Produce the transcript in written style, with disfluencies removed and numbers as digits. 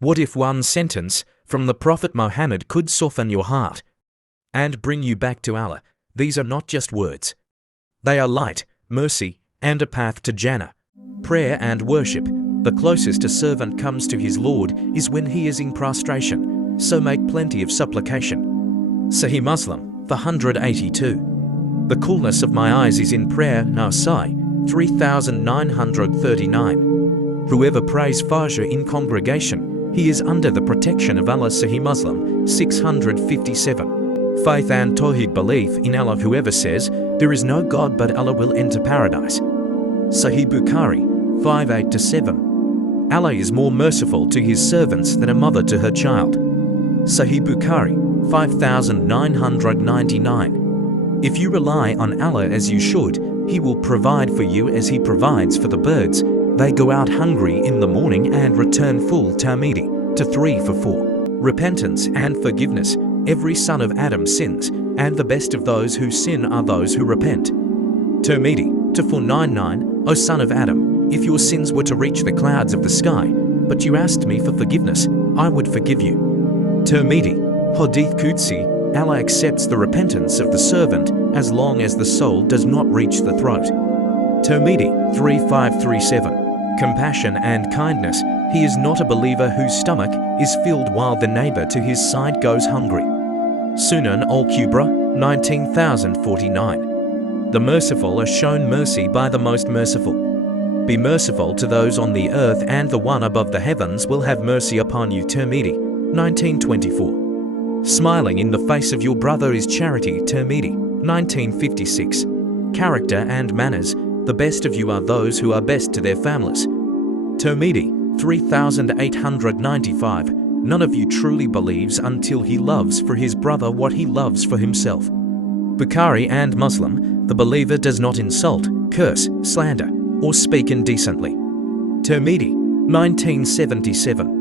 What if one sentence from the Prophet Muhammad could soften your heart and bring you back to Allah? These are not just words. They are light, mercy, and a path to Jannah. Prayer and worship. The closest a servant comes to his Lord is when he is in prostration, so make plenty of supplication. Sahih Muslim, 182. The coolness of my eyes is in prayer, Nasai, 3939. Whoever prays Fajr in congregation, he is under the protection of Allah. Sahih Muslim, 657. Faith and Tawhid, belief in Allah. Whoever says, there is no God but Allah will enter paradise. Sahih Bukhari, 587. Allah is more merciful to his servants than a mother to her child. Sahih Bukhari, 5999. If you rely on Allah as you should, He will provide for you as He provides for the birds. They go out hungry in the morning and return full. Tirmidhi, to 3 for 4. Repentance and forgiveness. Every son of Adam sins, and the best of those who sin are those who repent. Tirmidhi, to 499. O son of Adam, if your sins were to reach the clouds of the sky, but you asked me for forgiveness, I would forgive you. Tirmidhi, Hadith Qudsi, Allah accepts the repentance of the servant as long as the soul does not reach the throat. Tirmidhi, 3537. Compassion and kindness. He is not a believer whose stomach is filled while the neighbor to his side goes hungry. Sunan al-Kubra, 19049. The merciful are shown mercy by the most merciful. Be merciful to those on the earth, and the one above the heavens will have mercy upon you. Tirmidhi, 1924. Smiling in the face of your brother is charity. Tirmidhi, 1956. Character and manners. The best of you are those who are best to their families. Tirmidhi, 3895. None of you truly believes until he loves for his brother what he loves for himself. Bukhari and Muslim. The believer does not insult, curse, slander, or speak indecently. Tirmidhi, 1977.